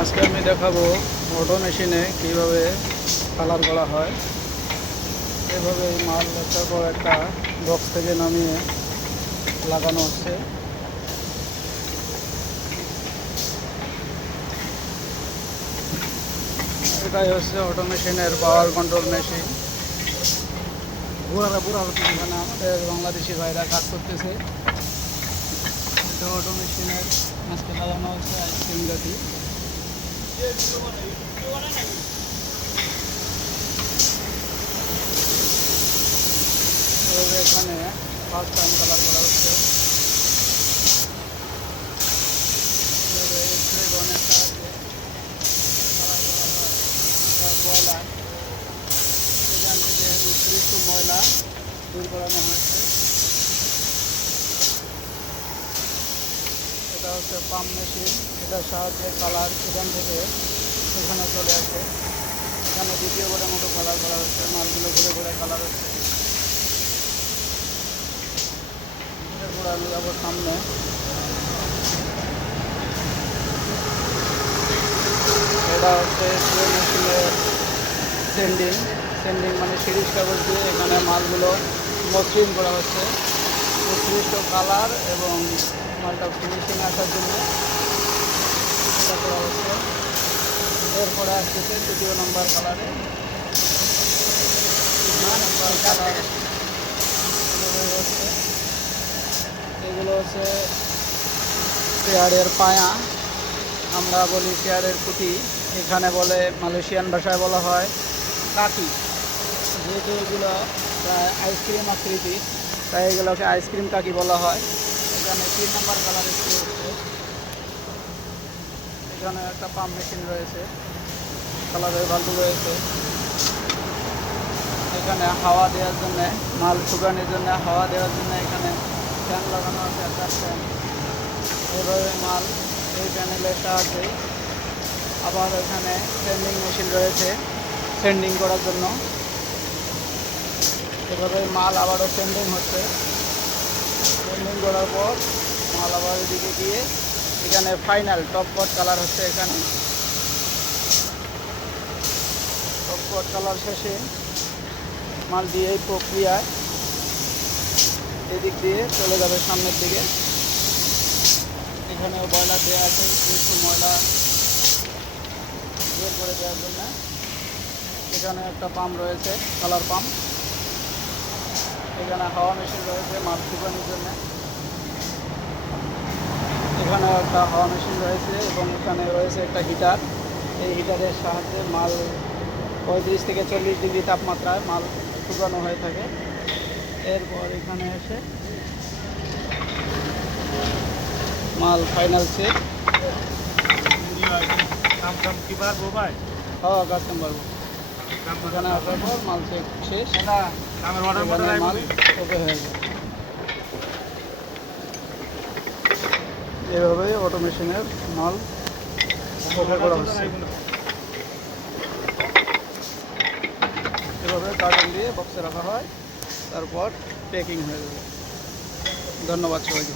আজকে আমি দেখাবো অটো মেশিনে কিভাবে কালার করা হয়। এভাবে মাল একটার পর একটা বক্স থেকে নামিয়ে লাগানো হচ্ছে। এটাই হচ্ছে অটো মেশিনের পাওয়ার কন্ট্রোল মেশিন। এখানে আমাদের বাংলাদেশি ভাইরা কাজ করতেছে। এটা অটো মেশিনের আজকে লাগানো হচ্ছে আইসক্রিম গাড়ি। এখানে ফার্স্ট টাইম কালার করা হচ্ছে। স্প্রে গনের সাহায্যে কালার করা হয়। বয়লার এখান থেকে উৎকৃষ্ট ময়লা দূর করানো হয়েছে। এটা হচ্ছে পাম্প মেশিন। এটার সাহায্যে কালার এখান থেকে এখানে চলে আসে। এখানে দ্বিতীয় বারের মতো কালার করা হচ্ছে। মালগুলো ঘুরে ঘুরে কালার হচ্ছে। এরপর আমি যাবো সামনে। এটা হচ্ছে স্প্রে মেশিনের সেন্ডিং মানে সিরিজ কাগজ দিয়ে এখানে মালগুলো মসৃণ করা হচ্ছে। উৎকৃষ্ট কালার এবং মালটা ফিনিশিং আসার জন্য এটা করা হচ্ছে। এরপরে আসতেছে তৃতীয় নম্বর কালারে। কালার হচ্ছে এগুলো হচ্ছে চেয়ারের পায়া, আমরা বলি চেয়ারের খুঁটি, এখানে বলে মালয়েশিয়ান ভাষায় বলা হয় কাঠি। যেহেতু এগুলো প্রায় আইসক্রিম আকৃতি, তাই এগুলোকে আইসক্রিম কাঠি বলা হয়। এখানে 3 নম্বর কালার স্প্রে হচ্ছে। এখানে একটা পাম্প মেশিন রয়েছে, কালারের বাল্ব রয়েছে। এখানে হাওয়া দেওয়ার জন্য, মাল শুকানোর জন্য হাওয়া দেওয়ার জন্য এখানে ফ্যান লাগানো আছে, একটা ফ্যান। এভাবে মাল এই প্যানেলের সাহায্যে। আবার এখানে সেন্ডিং মেশিন রয়েছে সেন্ডিং করার জন্য। এভাবে মাল আবারও সেন্ডিং হচ্ছে। সেন্ডিং করার পর মাল আবার এদিকে দিয়ে এখানে ফাইনাল টপ কোট কালার হচ্ছে। এখানে টপ কোট কালার শেষে মাল দিয়ে এই প্রক্রিয়ায় এদিক দিয়ে চলে যাবে সামনের দিকে। এখানেও বয়লার দেওয়া আছে কিছু ময়লা বের করে দেওয়ার জন্য। এখানে একটা পাম্প রয়েছে, কালার পাম্প। এখানে হাওয়া মেশিন রয়েছে মাল শুকানোর জন্য। এখানে একটা হাওয়া মেশিন রয়েছে এবং এখানে রয়েছে একটা হিটার। এই হিটারের সাহায্যে মাল 35 থেকে 40 ডিগ্রি তাপমাত্রায় মাল শুকানো হয়ে থাকে। এরপর এখানে এসে মাল ফাইনাল চেক। হ্যাঁ, কাস্টম পারবো। এখানে আসার পর মাল চেক শেষ, মাল ওকে হয়ে যাবে। এভাবে অটো মেশিনের মাল ওকে করা হচ্ছে। এভাবে কার্টন দিয়ে বক্সে রাখা হয়, তারপর প্যাকিং হয়ে যাবে। ধন্যবাদ সবাইকে।